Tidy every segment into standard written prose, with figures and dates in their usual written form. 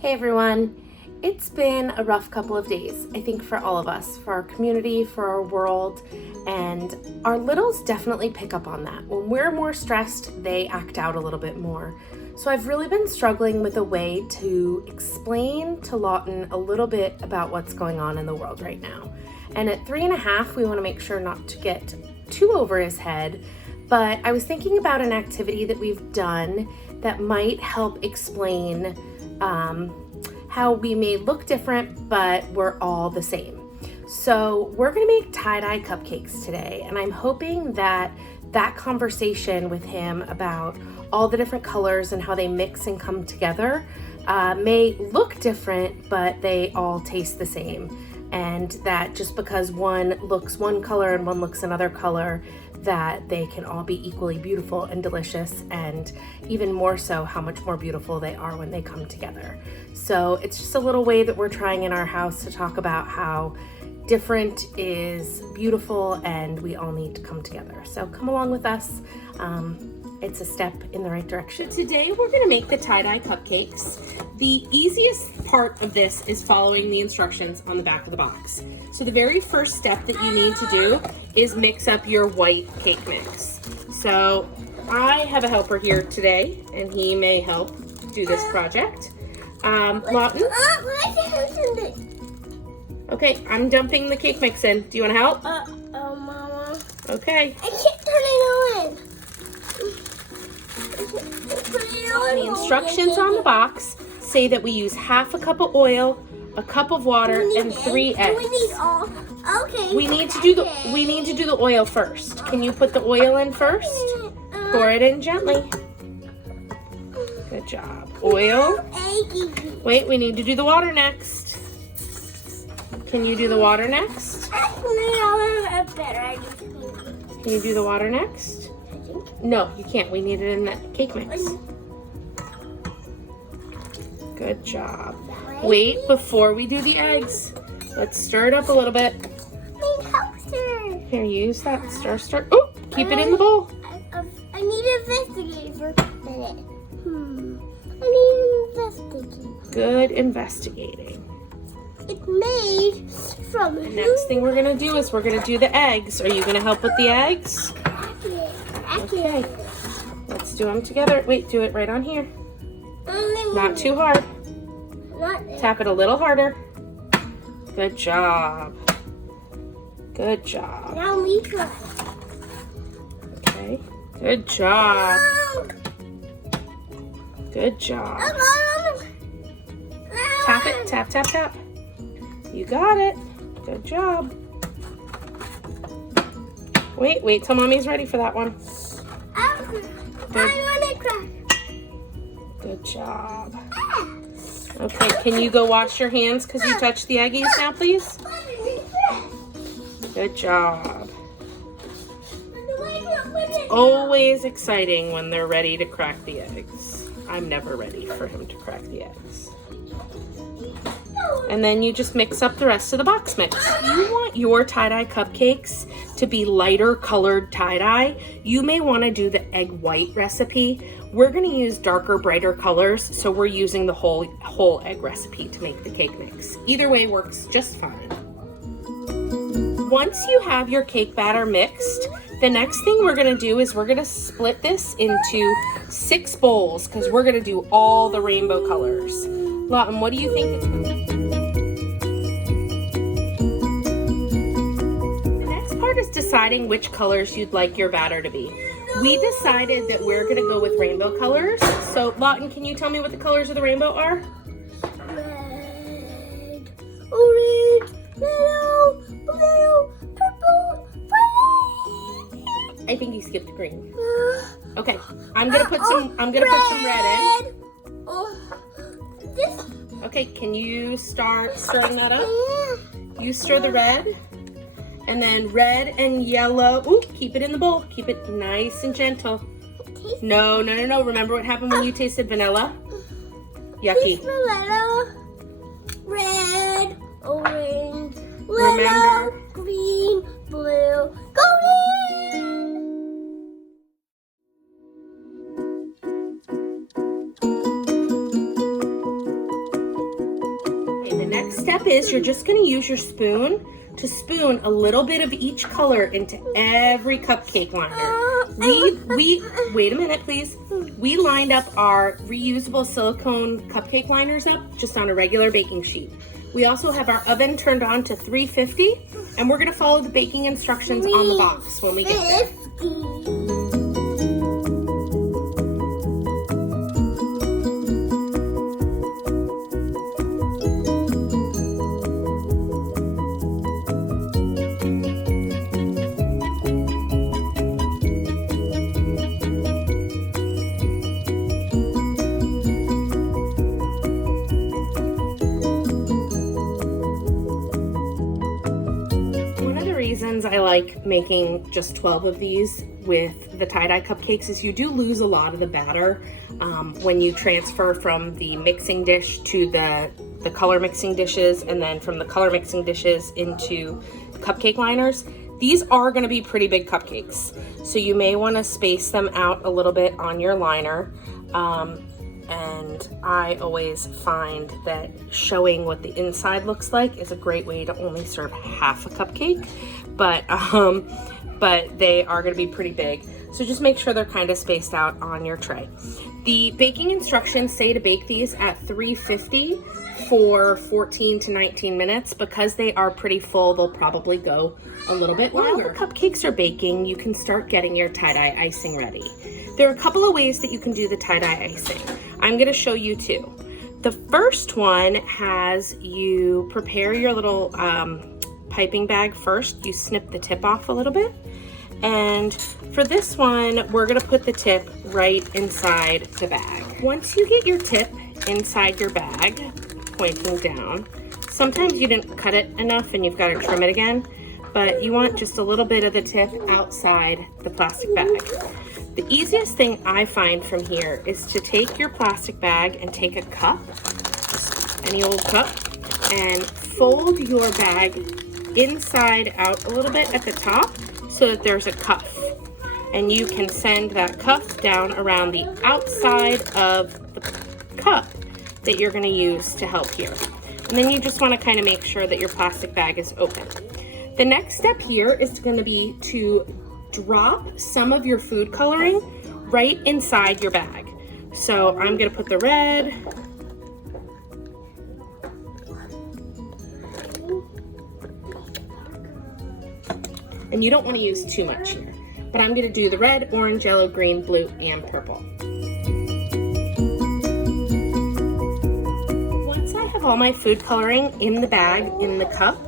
Hey everyone, it's been a rough couple of days, I think for all of us, for our community, for our world, and our littles definitely pick up on that. When we're more stressed, they act out a little bit more. So I've really been struggling with a way to explain to Lawton a little bit about what's going on in the world right now. And at 3.5, we want to make sure not to get too over his head, but I was thinking about an activity that we've done that might help explain how we may look different, but we're all the same. So we're gonna make tie-dye cupcakes today, and I'm hoping that that conversation with him about all the different colors and how they mix and come together may look different, but they all taste the same. And that just because one looks one color and one looks another color, that they can all be equally beautiful and delicious, and even more so how much more beautiful they are when they come together. So it's just a little way that we're trying in our house to talk about how different is beautiful and we all need to come together. So come along with us. It's a step in the right direction. Today we're going to make the tie-dye cupcakes. The easiest part of this is following the instructions on the back of the box. So the very first step that you need to do is mix up your white cake mix. So I have a helper here today, and he may help do this project. Lawton? Okay, I'm dumping the cake mix in. Do you want to help? Mama. Okay. I can't turn it on. The instructions on the box say that we use half a cup of oil, a cup of water, and 3 eggs. We need all. Okay. We need to do the oil first. Can you put the oil in first? Pour it in gently. Good job. Oil. Wait, we need to do the water next. Can you do the water next? Can you do the water next? No, you can't. We need it in that cake mix. Good job. Wait, before we do the eggs, let's stir it up a little bit. Here, use that stir. Oh, keep it in the bowl. I need to investigate for a minute. I need to investigate. Good investigating. It's made from The next thing we're gonna do is we're gonna do the eggs. Are you gonna help with the eggs? Okay. Let's do them together. Wait, do it right on here. Not too hard. Tap it a little harder. Good job. Good job. Now we try. Okay. Good job. Good job. Tap it. Tap, tap, tap. You got it. Good job. Wait till mommy's ready for that one. Good job. Okay, can you go wash your hands because you touched the eggies now, please? Good job. It's always exciting when they're ready to crack the eggs. I'm never ready for him to crack the eggs. And then you just mix up the rest of the box mix. If you want your tie-dye cupcakes to be lighter colored tie-dye, you may want to do the egg white recipe. We're going to use darker, brighter colors, so we're using the whole egg recipe to make the cake mix. Either way works just fine. Once you have your cake batter mixed, the next thing we're going to do is we're going to split this into 6 bowls because we're going to do all the rainbow colors. Lawton, what do you think it's going to be? The next part is deciding which colors you'd like your batter to be. We decided that we're going to go with rainbow colors. So, Lawton, can you tell me what the colors of the rainbow are? Red, orange, yellow, blue, purple, violet. I think you skipped green. Okay, I'm gonna put some red in. Okay, can you start stirring that up? You stir the red, and then red and yellow. Ooh, keep it in the bowl. Keep it nice and gentle. No. Remember what happened when you tasted vanilla? Yucky. Vanilla, red, orange, Remember? yellow, green, blue, golden. next step is you're just gonna use your spoon to spoon a little bit of each color into every cupcake liner. Wait a minute, please. We lined up our reusable silicone cupcake liners up just on a regular baking sheet. We also have our oven turned on to 350, and we're gonna follow the baking instructions on the box when we get there. I like making just 12 of these with the tie-dye cupcakes is you do lose a lot of the batter when you transfer from the mixing dish to the color mixing dishes, and then from the color mixing dishes into cupcake liners. These are going to be pretty big cupcakes, so you may want to space them out a little bit on your liner. And I always find that showing what the inside looks like is a great way to only serve half a cupcake, but they are going to be pretty big. So just make sure they're kind of spaced out on your tray. The baking instructions say to bake these at 350 for 14 to 19 minutes. Because they are pretty full, they'll probably go a little bit longer. While the cupcakes are baking, you can start getting your tie-dye icing ready. There are a couple of ways that you can do the tie-dye icing. I'm going to show you two. The first one has you prepare your little piping bag first. You snip the tip off a little bit. And for this one, we're going to put the tip right inside the bag. Once you get your tip inside your bag, pointing down, sometimes you didn't cut it enough and you've got to trim it again, but you want just a little bit of the tip outside the plastic bag. The easiest thing I find from here is to take your plastic bag and take a cup, any old cup, and fold your bag inside out a little bit at the top so that there's a cuff. And you can send that cuff down around the outside of the cup that you're going to use to help here. And then you just want to kind of make sure that your plastic bag is open. The next step here is going to be to drop some of your food coloring right inside your bag. So I'm going to put the red, and you don't want to use too much here, but I'm going to do the red, orange, yellow, green, blue, and purple. Once I have all my food coloring in the bag, in the cup,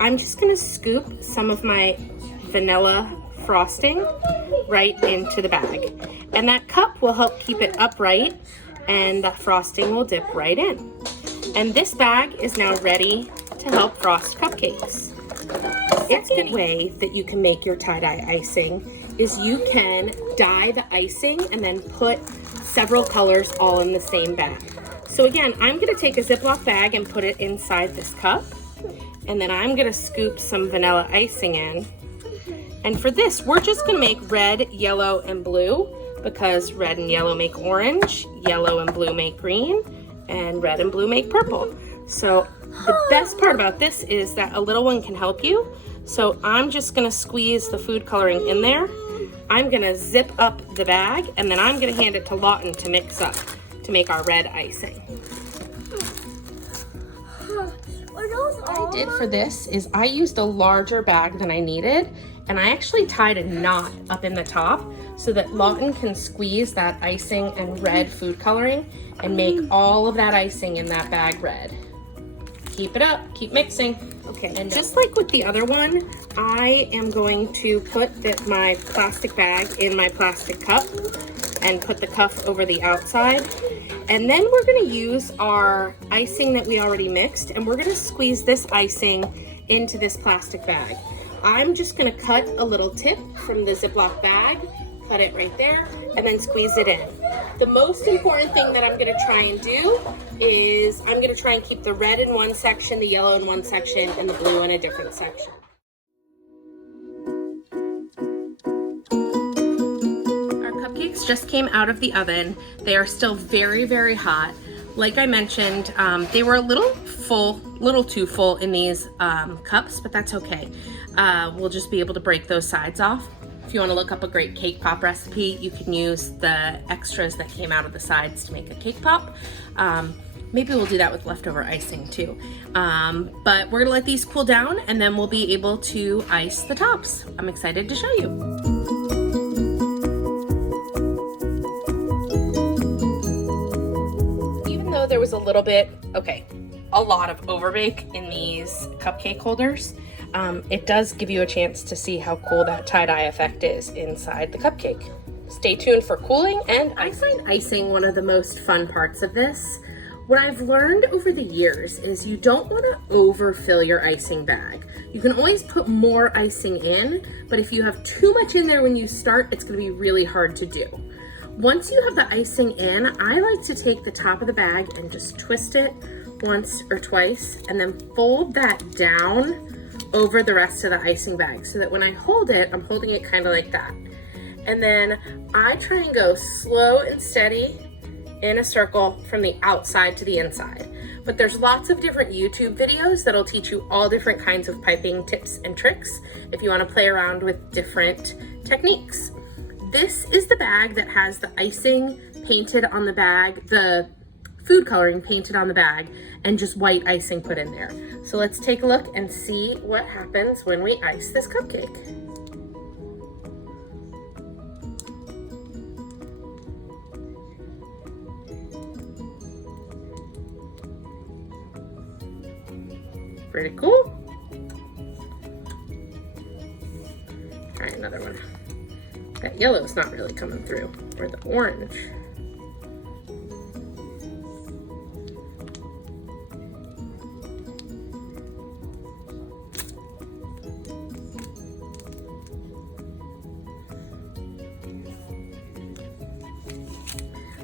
I'm just going to scoop some of my vanilla frosting right into the bag. And that cup will help keep it upright, and the frosting will dip right in. And this bag is now ready to help frost cupcakes. The second way that you can make your tie-dye icing is you can dye the icing and then put several colors all in the same bag. So again, I'm going to take a Ziploc bag and put it inside this cup, and then I'm going to scoop some vanilla icing in. And for this, we're just going to make red, yellow, and blue, because red and yellow make orange, yellow and blue make green, and red and blue make purple. So the best part about this is that a little one can help you. So I'm just going to squeeze the food coloring in there. I'm going to zip up the bag, and then I'm going to hand it to Lawton to mix up to make our red icing. What I did for this is I used a larger bag than I needed, and I actually tied a knot up in the top so that Lawton can squeeze that icing and red food coloring and make all of that icing in that bag red. Keep it up, keep mixing. Okay, and just like with the other one, I am going to put my plastic bag in my plastic cup and put the cuff over the outside. And then we're gonna use our icing that we already mixed, and we're gonna squeeze this icing into this plastic bag. I'm just gonna cut a little tip from the Ziploc bag, cut it right there, and then squeeze it in. The most important thing that I'm gonna try and do is I'm gonna try and keep the red in one section, the yellow in one section, and the blue in a different section. Our cupcakes just came out of the oven. They are still very, very hot. Like I mentioned, they were a little too full in these cups, but that's okay. We'll just be able to break those sides off. If you want to look up a great cake pop recipe, you can use the extras that came out of the sides to make a cake pop. Maybe we'll do that with leftover icing too. But we're gonna let these cool down and then we'll be able to ice the tops. I'm excited to show you. Even though there was a lot of overbake in these cupcake holders, it does give you a chance to see how cool that tie-dye effect is inside the cupcake. Stay tuned for cooling, and I find icing one of the most fun parts of this. What I've learned over the years is you don't want to overfill your icing bag. You can always put more icing in, but if you have too much in there when you start, it's going to be really hard to do. Once you have the icing in, I like to take the top of the bag and just twist it once or twice and then fold that down over the rest of the icing bag so that when I hold it, I'm holding it kind of like that. And then I try and go slow and steady in a circle from the outside to the inside. But there's lots of different YouTube videos that'll teach you all different kinds of piping tips and tricks if you want to play around with different techniques. This is the bag that has the icing painted on the bag, the food coloring painted on the bag, and just white icing put in there. So let's take a look and see what happens when we ice this cupcake. Pretty cool. Try another one. That yellow is not really coming through, or the orange.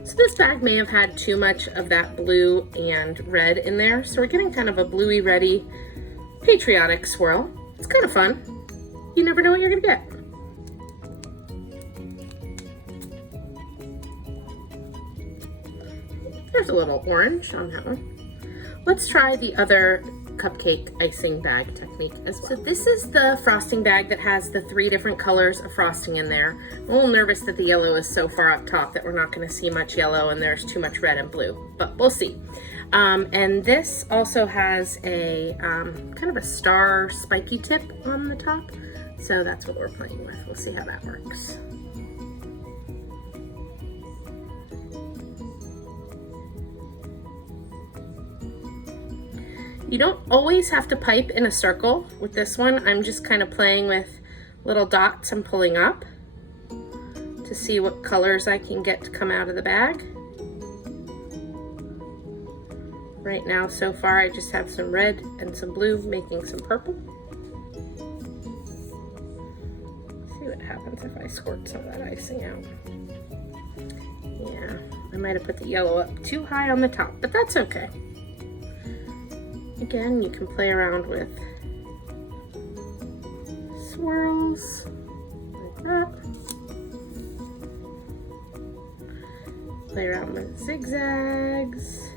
So this bag may have had too much of that blue and red in there, so we're getting kind of a bluey, reddy, patriotic swirl. It's kind of fun. You never know what you're gonna get. There's a little orange on that one. Let's try the other cupcake icing bag technique as well. So this is the frosting bag that has the 3 different colors of frosting in there. I'm a little nervous that the yellow is so far up top that we're not going to see much yellow and there's too much red and blue, but we'll see. And this also has a kind of a star spiky tip on the top, so that's what we're playing with. We'll see how that works. You don't always have to pipe in a circle. With this one, I'm just kind of playing with little dots and pulling up to see what colors I can get to come out of the bag. Right now, so far, I just have some red and some blue making some purple. Let's see what happens if I squirt some of that icing out. Yeah, I might have put the yellow up too high on the top, but that's okay. Again, you can play around with swirls like that. Play around with zigzags.